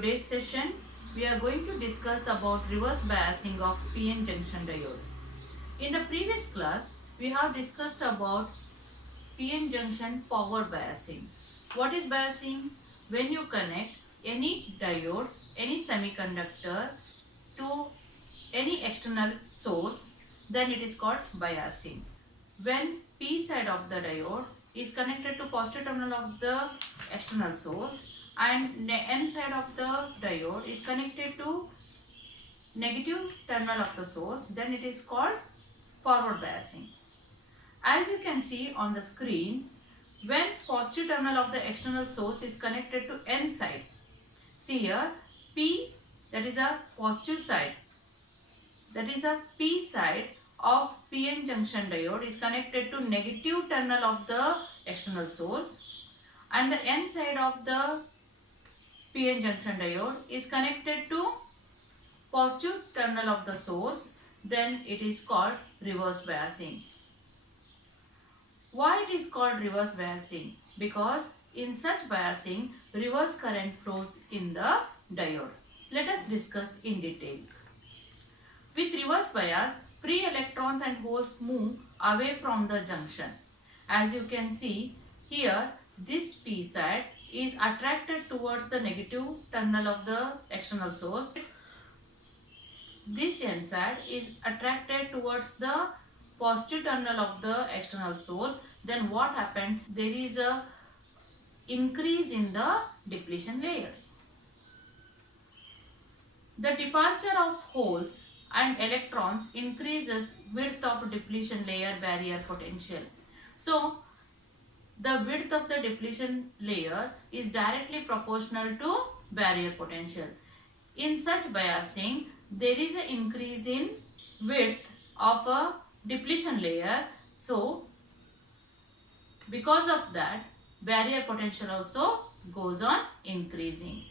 today's session, we are going to discuss about reverse biasing of PN junction diode. In the previous class, we have discussed about PN junction forward biasing. What is biasing? When you connect any diode, any semiconductor to any external source, then it is called biasing. When P side of the diode is connected to positive terminal of the external source and N side of the diode is connected to negative terminal of the source, then it is called forward biasing. As you can see on the screen, when positive terminal of the external source is connected to N side, see here P, that is a positive side, that is a P side of PN junction diode is connected to negative terminal of the external source, and the N side of the PN junction diode is connected to positive terminal of the source, then it is called reverse biasing. Why it is called reverse biasing? Because in such biasing, reverse current flows in the diode. Let us discuss in detail. With reverse bias, free electrons and holes move away from the junction. As you can see here, this P side is attracted towards the negative terminal of the external source. This N side is attracted towards the positive terminal of the external source. Then what happened? There is a increase in the depletion layer. The departure of holes and electrons increases width of depletion layer barrier potential. So, the width of the depletion layer is directly proportional to barrier potential. In such biasing, there is an increase in width of a depletion layer. So, because of that, barrier potential also goes on increasing.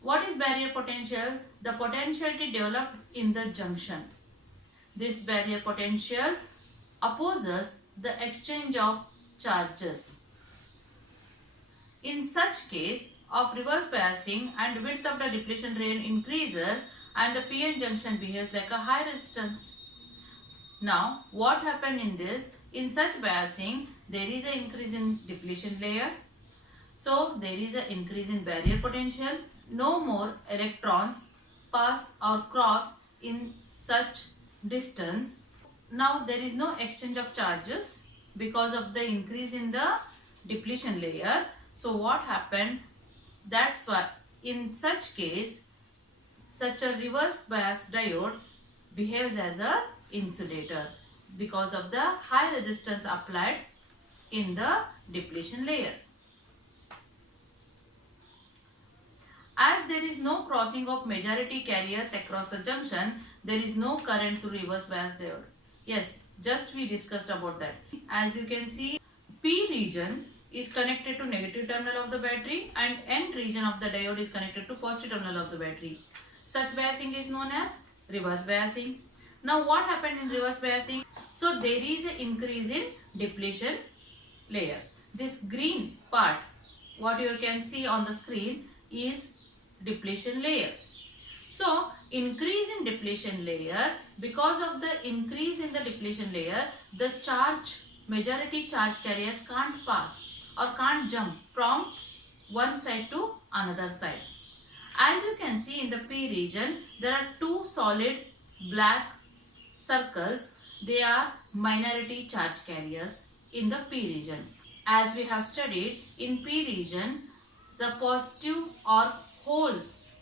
What is barrier potential? The potentiality developed in the junction. This barrier potential opposes the exchange of charges. In such case of reverse biasing and width of the depletion layer increases and the PN junction behaves like a high resistance. Now, what happened in this? In such biasing, there is an increase in depletion layer. So, there is an increase in barrier potential. No more electrons pass or cross in such distance. Now, there is no exchange of charges because of the increase in the depletion layer. So, what happened? That's why in such case, such a reverse bias diode behaves as a insulator because of the high resistance applied in the depletion layer. As there is no crossing of majority carriers across the junction, there is no current to reverse bias diode. Yes, just we discussed about that. As you can see, P region is connected to negative terminal of the battery and N region of the diode is connected to positive terminal of the battery. Such biasing is known as reverse biasing. Now what happened in reverse biasing? So there is an increase in depletion layer. This green part, what you can see on the screen is depletion layer. So increase in depletion layer, because of the increase in the depletion layer, the majority charge carriers can't pass or can't jump from one side to another side. As you can see in the P region, there are two solid black circles. They are minority charge carriers in the P region. As we have studied, in P region, the positive or holes,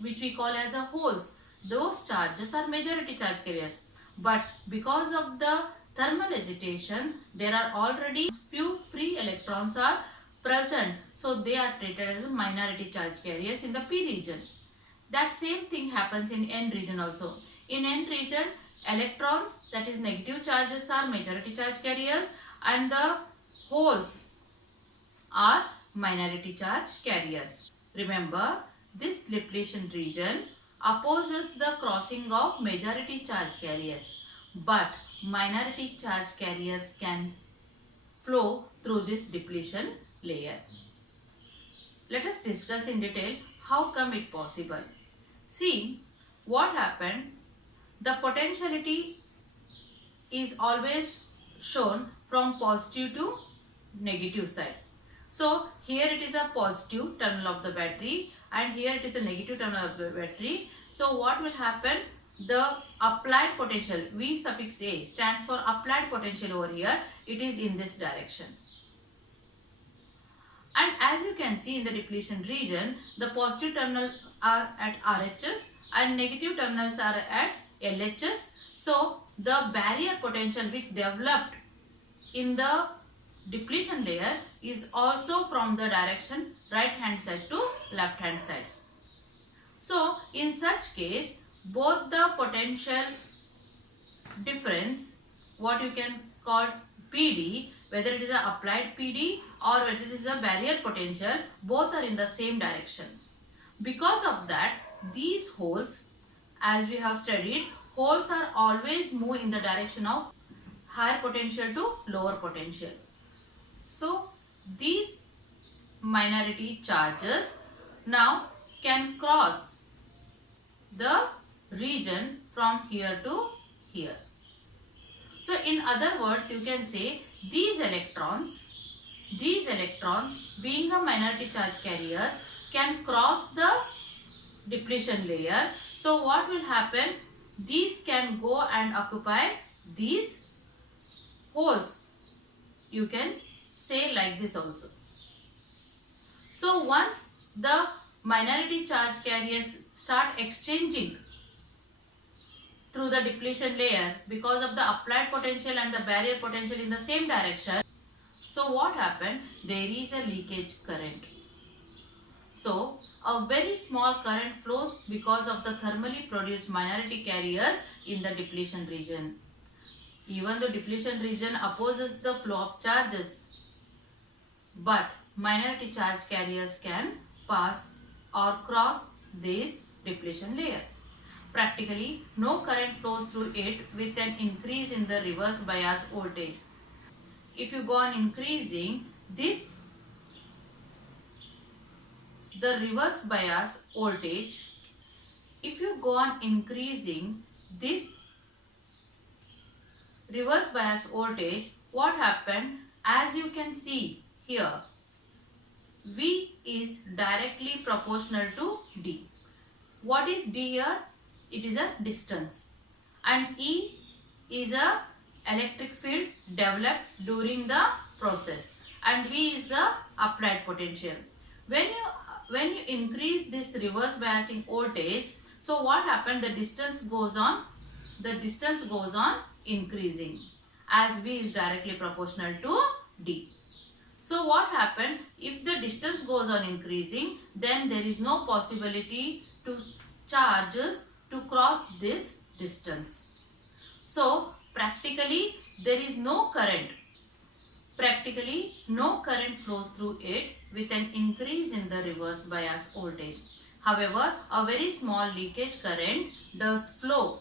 which we call as a holes, those charges are majority charge carriers. But because of the thermal agitation, there are already few free electrons are present. So they are treated as minority charge carriers in the P region. That same thing happens in N region also. In N region, electrons, that is negative charges, are majority charge carriers and the holes are minority charge carriers. Remember, this depletion region opposes the crossing of majority charge carriers, but minority charge carriers can flow through this depletion layer. Let us discuss in detail How come it possible? See, what happened? The potentiality is always shown from positive to negative side. So here it is a positive terminal of the battery and here it is a negative terminal of the battery. So what will happen? The applied potential, V suffix A, stands for applied potential over here. It is in this direction. And as you can see in the depletion region, the positive terminals are at RHS and negative terminals are at LHS. So the barrier potential which developed in the depletion layer is also from the direction right hand side to left hand side. So in such case, both the potential difference, what you can call PD, whether it is a applied PD or whether it is a barrier potential, both are in the same direction. Because of that, these holes, as we have studied, holes are always move in the direction of higher potential to lower potential. So these minority charges now can cross the region from here to here. So in other words, you can say these electrons being a minority charge carriers can cross the depletion layer. So what will happen? These can go and occupy these holes. You can say like this also. So once the minority charge carriers start exchanging through the depletion layer because of the applied potential and the barrier potential in the same direction. So what happened? There is a leakage current. So a very small current flows because of the thermally produced minority carriers in the depletion region. Even though depletion region opposes the flow of charges, but minority charge carriers can pass or cross this depletion layer. Practically, no current flows through it with an increase in the reverse bias voltage. If you go on increasing this, the reverse bias voltage, if you go on increasing this reverse bias voltage, what happened? As you can see here, V is directly proportional to D. What is D here? It is a distance, and E is a electric field developed during the process, and V is the applied potential. When you increase this reverse biasing voltage, so what happened? The distance goes on increasing as V is directly proportional to D. So what happened? If the distance goes on increasing, then there is no possibility to charges to cross this distance. So practically there is no current. Practically no current flows through it with an increase in the reverse bias voltage. However, a very small leakage current does flow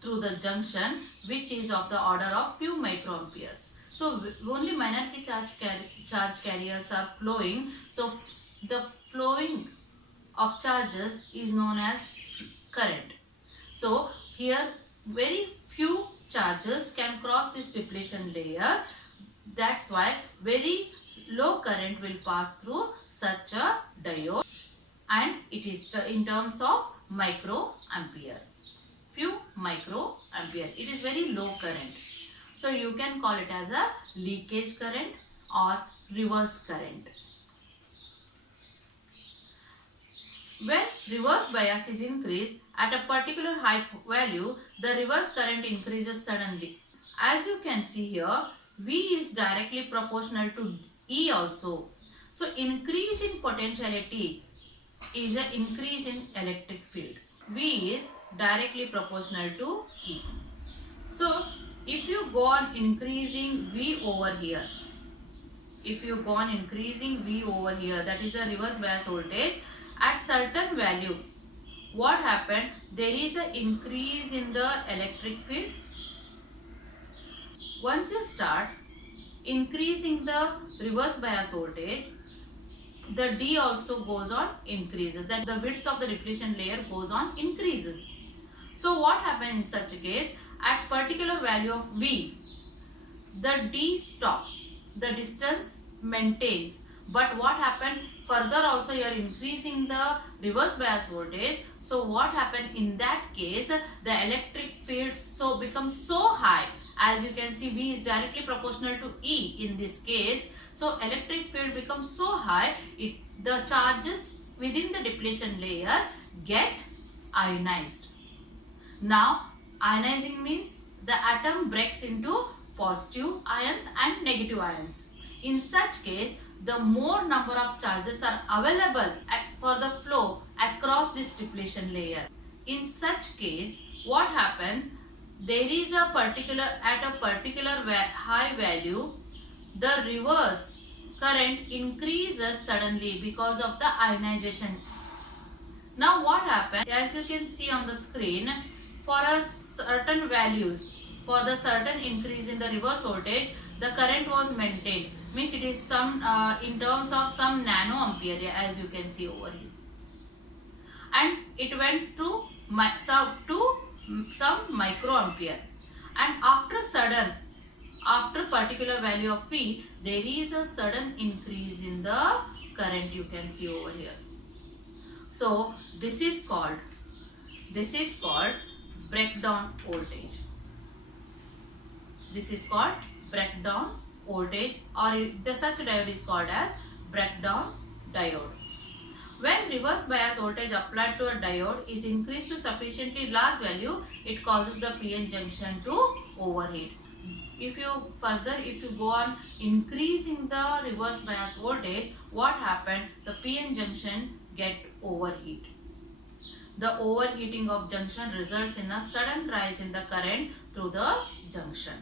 through the junction, which is of the order of few microamperes. So only minority charge carriers are flowing. So the flowing of charges is known as current. So here very few charges can cross this depletion layer. That's why very low current will pass through such a diode, and it is in terms of microampere. Few microampere. It is very low current. So you can call it as a leakage current or reverse current. When reverse bias is increased at a particular high value, the reverse current increases suddenly. As you can see here, V is directly proportional to E also. So increase in potentiality is an increase in electric field. V is directly proportional to E. So if you go on increasing V over here, that is a reverse bias voltage, at certain value, what happened? There is an increase in the electric field. Once you start increasing the reverse bias voltage, the D also goes on increases, that the width of the depletion layer goes on increases. So what happens in such a case? At particular value of V, the D stops, the distance maintains, but what happened further also you are increasing the reverse bias voltage. So what happened in that case, the electric field so becomes so high. As you can see, V is directly proportional to E in this case. So electric field becomes so high, the charges within the depletion layer get ionized. Now ionizing means the atom breaks into positive ions and negative ions. In such case, the more number of charges are available for the flow across this depletion layer. In such case, what happens? There is a particular, at a particular high value, the reverse current increases suddenly because of the ionization. Now what happens? As you can see on the screen, for a certain values, for the certain increase in the reverse voltage, the current was maintained. Means it is some in terms of some nanoampere, as you can see over here, and it went to some microampere, and after particular value of V, there is a sudden increase in the current, you can see over here. So this is called breakdown voltage. This is called breakdown voltage, or such diode is called as breakdown diode. When reverse bias voltage applied to a diode is increased to sufficiently large value, it causes the PN junction to overheat. If you go on increasing the reverse bias voltage, what happened? The PN junction get overheat. The overheating of junction results in a sudden rise in the current through the junction.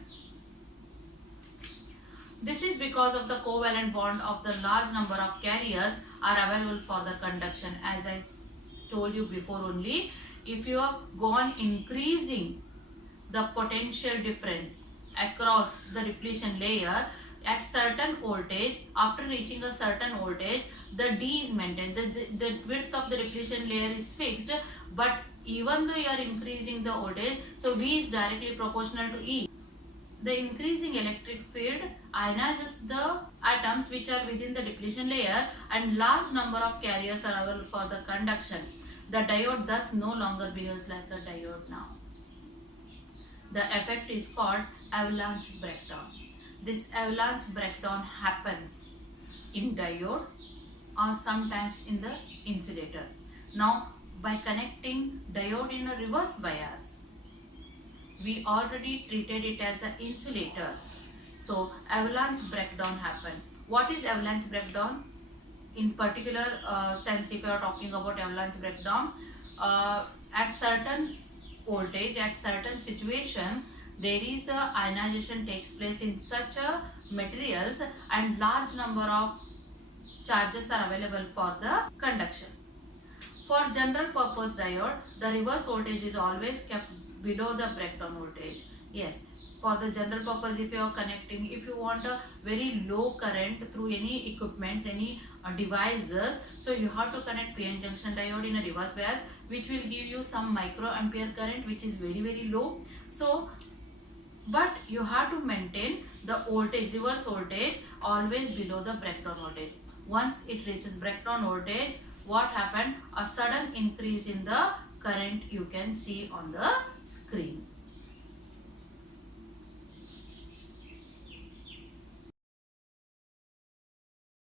This is because of the covalent bond of the large number of carriers are available for the conduction. As I told you before only, if you have gone increasing the potential difference across the depletion layer at certain voltage, after reaching a certain voltage, the D is maintained. The width of the depletion layer is fixed, but even though you are increasing the voltage, so V is directly proportional to E. The increasing electric field ionizes the atoms which are within the depletion layer, and large number of carriers are available for the conduction. The diode thus no longer behaves like a diode now. The effect is called avalanche breakdown. This avalanche breakdown happens in diode or sometimes in the insulator. Now, by connecting diode in a reverse bias, we already treated it as an insulator. So avalanche breakdown happened. What is avalanche breakdown? In particular sense, if you are talking about avalanche breakdown, at certain voltage, at certain situation, there is a ionization takes place in such a materials, and large number of charges are available for the conduction. For general purpose diode, the reverse voltage is always kept below the breakdown voltage. Yes, for the general purpose, if you are connecting, if you want a very low current through any equipments, any devices, so you have to connect PN junction diode in a reverse bias, which will give you some microampere current, which is very, very low. So, but you have to maintain the voltage, reverse voltage, always below the breakdown voltage. Once it reaches breakdown voltage, what happened? A sudden increase in the current you can see on the screen.